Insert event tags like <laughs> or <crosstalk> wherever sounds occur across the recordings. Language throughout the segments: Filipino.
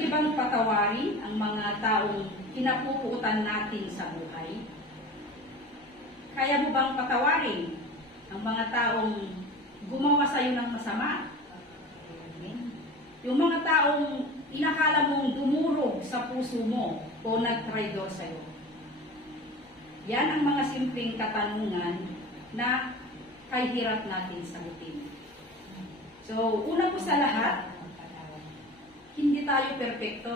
Posible bang patawarin ang mga taong kinapupuutan natin sa buhay? Kaya mo bang patawarin ang mga taong gumawa sa iyo ng masama? Yung mga taong inakala mong dumurog sa puso mo o nag-traidor sa iyo. Yan ang mga simpleng katanungan na kay hirap natin sagutin. So, una po sa lahat, hindi tayo perpekto.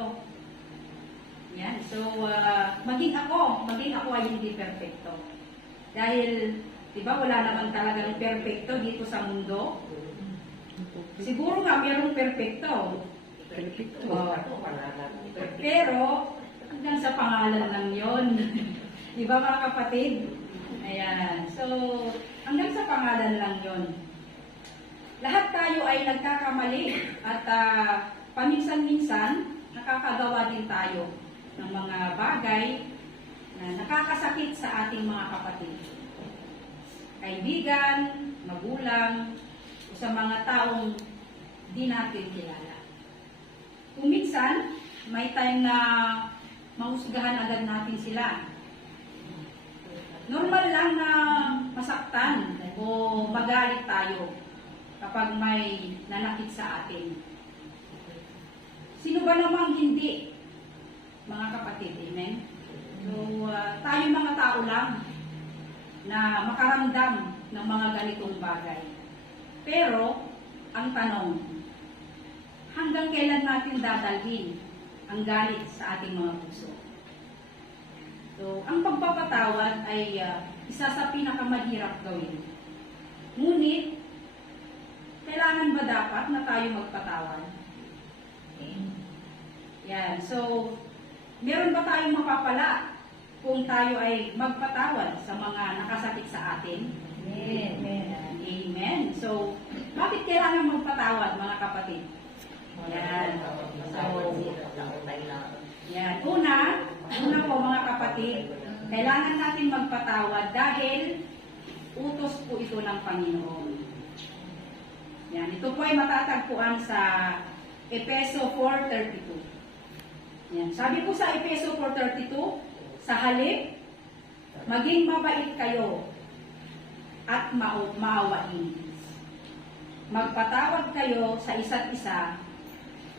Yan. So, ah, maging ako, maging ako ay hindi perpekto. Dahil, di ba, wala naman talagang perpekto dito sa mundo. Siguro nga, mayroong perpekto. Perfecto. Oo. Pero, hanggang sa pangalan lang yon. <laughs> Di ba mga kapatid? Ayan. So, hanggang sa pangalan lang yon. Lahat tayo ay nagkakamali at ah, paminsan-minsan nakakagawa din tayo ng mga bagay na nakakasakit sa ating mga kapatid. Kaibigan, magulang, o sa mga taong di natin kilala. Kung minsan, may time na mahusgahan agad natin sila. Normal lang na masaktan o magalit tayo kapag may nanakit sa atin. Sino ba namang hindi? Mga kapatid, amen? So, uh, tayo mga tao lang na makaramdam ng mga ganitong bagay. Pero, ang tanong, hanggang kailan natin dadalhin ang galit sa ating mga puso? So, ang pagpapatawad ay uh, isa sa pinakamahirap gawin. Ngunit, kailangan ba dapat na tayo magpatawad? Yan. So, meron ba tayong mapapala kung tayo ay magpatawad sa mga nakasakit sa atin? Amen. Amen. So, bakit kailangan magpatawad, mga kapatid? Yan. So, yan. Una, una po mga kapatid, kailangan natin magpatawad dahil utos po ito ng Panginoon. Yan. Ito po ay matatagpuan sa Epeso 4.32. Yan. Sabi po sa Epeso 4.32, sa halip, maging mabait kayo at ma- maawain. Magpatawad kayo sa isa't isa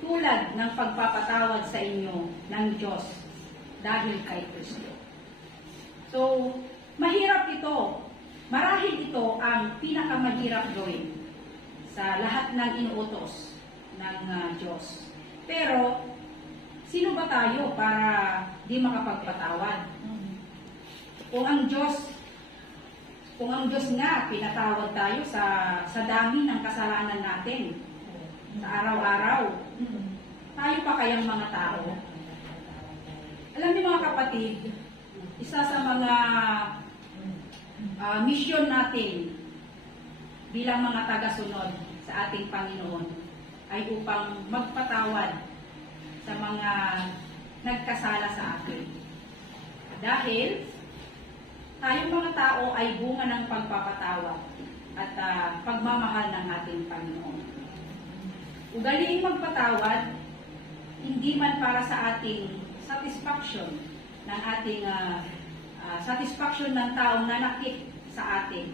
tulad ng pagpapatawad sa inyo ng Diyos dahil kay Kristo. So, mahirap ito. Marahil ito ang pinakamahirap gawin sa lahat ng inuutos ng ah, Diyos. Pero, sino ba tayo para di makapagpatawad? Kung ang Diyos kung ang Diyos nga pinatawad tayo sa sa dami ng kasalanan natin sa araw-araw, tayo pa kayang mga tao? Alam niyo mga kapatid, isa sa mga ah, misyon natin bilang mga tagasunod sa ating Panginoon ay upang magpatawad sa mga nagkasala sa atin. Dahil tayong mga tao ay bunga ng pagpapatawad at ah, pagmamahal ng ating Panginoon. Ugaliing magpatawad, hindi man para sa ating satisfaction ng ating ah, ah, satisfaction ng taong nanakit sa atin,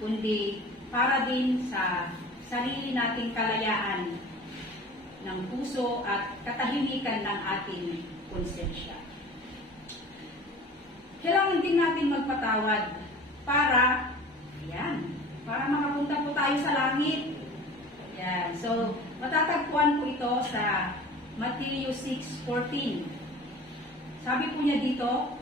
kundi para din sa sarili nating kalayaan ng puso at katahimikan ng ating konsensya. Kailangan din natin magpatawad para, ayan, para makapunta po tayo sa langit. Ayan, so matatagpuan po ito sa Matthew 6.14. Sabi po niya dito,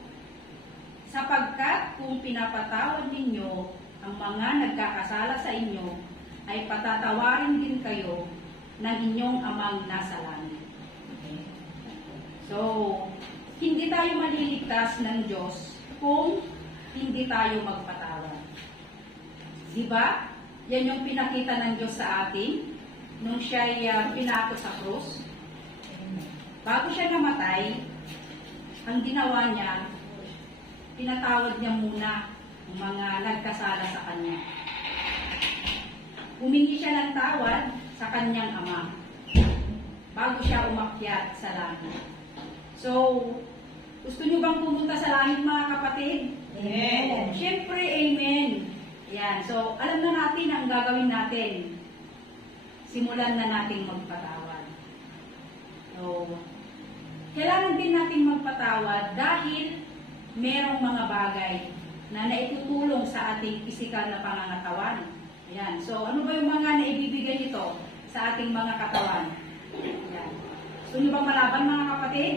sapagkat kung pinapatawad ninyo ang mga nagkakasala sa inyo, ay patatawarin din kayo ng inyong amang nasa langit. So, hindi tayo maliligtas ng Diyos kung hindi tayo magpatawad. Di ba? Yan yung pinakita ng Diyos sa atin nung siya ay uh, pinako sa krus. Bago siya namatay, ang ginawa niya, pinatawad niya muna mga nagkasala sa kanya. Humingi siya ng tawad sa kanyang ama bago siya umakyat sa langit. So, gusto niyo bang pumunta sa langit mga kapatid? Amen. Siyempre, amen. Yan. So, alam na natin ang gagawin natin. Simulan na nating magpatawad. So, kailangan din nating magpatawad dahil merong mga bagay na naitutulong sa ating pisikal na pangangatawan. Yan. So, ano ba yung mga naibibigay nito sa ating mga katawan? Yan. Gusto niyo bang malaman mga kapatid?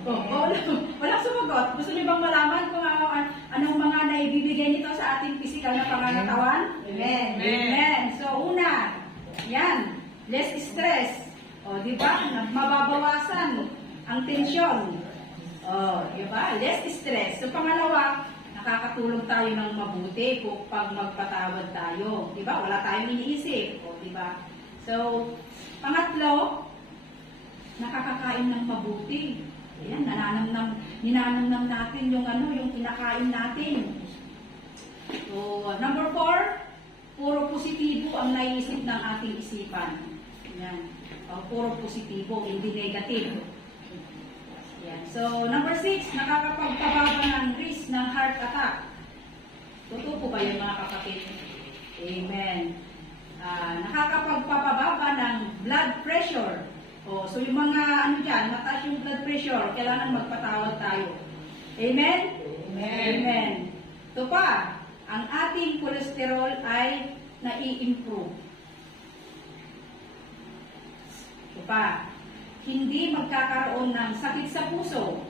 Oh, oh, wala, walang sumagot. Gusto niyo bang malaman kung ano, an- anong mga naibibigay nito sa ating pisikal na pangangatawan? Amen. Amen. So, una, yan, less stress. O, di ba? Mababawasan ang tensyon. O, di ba? Less stress. So, pangalawa, nakakatulong tayo ng mabuti kung pag magpatawad tayo. Di ba? Wala tayong iniisip. O, di ba? So, pangatlo, nakakakain ng mabuti. Ayan, nananamnam, ninanamnam natin yung ano, yung kinakain natin. So, number four, puro positibo ang naiisip ng ating isipan. Ayan. O, puro positibo, hindi negative. So, number six, nakakapagpababa ng risk ng heart attack. Totoo po ba yun mga kapatid? Amen. Ah, nakakapagpapababa ng blood pressure. O, so yung mga ano dyan, mataas yung blood pressure, kailangan magpatawad tayo. Amen? Amen. Amen. Ito pa, ang ating cholesterol ay nai-improve. Ito pa, hindi magkakaroon ng sakit sa puso.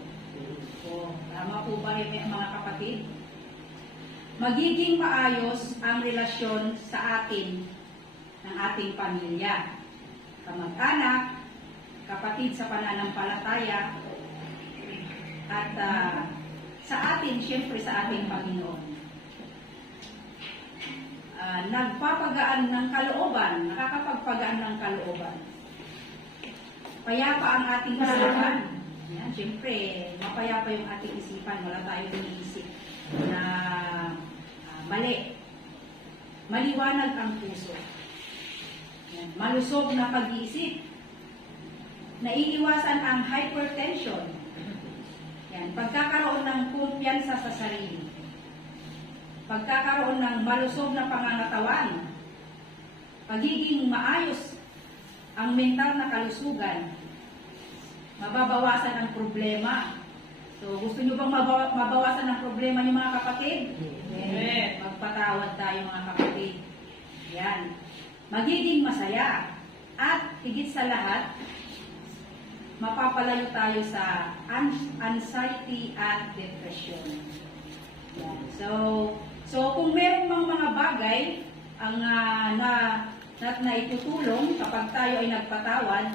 O, tama po ba yung mga kapatid? Magiging maayos ang relasyon sa atin ng ating pamilya, kamag-anak, kapatid sa pananampalataya, at ah, sa atin, siyempre sa ating Panginoon. Ah, nagpapagaan ng kalooban, nakakapagpagaan ng kalooban. Payapa ang ating isipan. Yan, siyempre, mapayapa yung ating isipan. Wala tayong iniisip na ah, mali. Maliwanag ang puso. Yan, malusog na pag-iisip. Naiiwasan ang hypertension. Yan, pagkakaroon ng kumpiyansa sa sarili. Pagkakaroon ng malusog na pangangatawan. Pagiging maayos ang mental na kalusugan. Mababawasan ang problema. So, gusto nyo bang mabawa- mabawasan ang problema niyo mga kapatid? Amen. Magpatawad tayo mga kapatid. Yan. Magiging masaya. At higit sa lahat, mapapalayo tayo sa an- anxiety at depression. Yan. So, so kung meron mang mga bagay ang ah, na na naitutulong kapag tayo ay nagpatawad,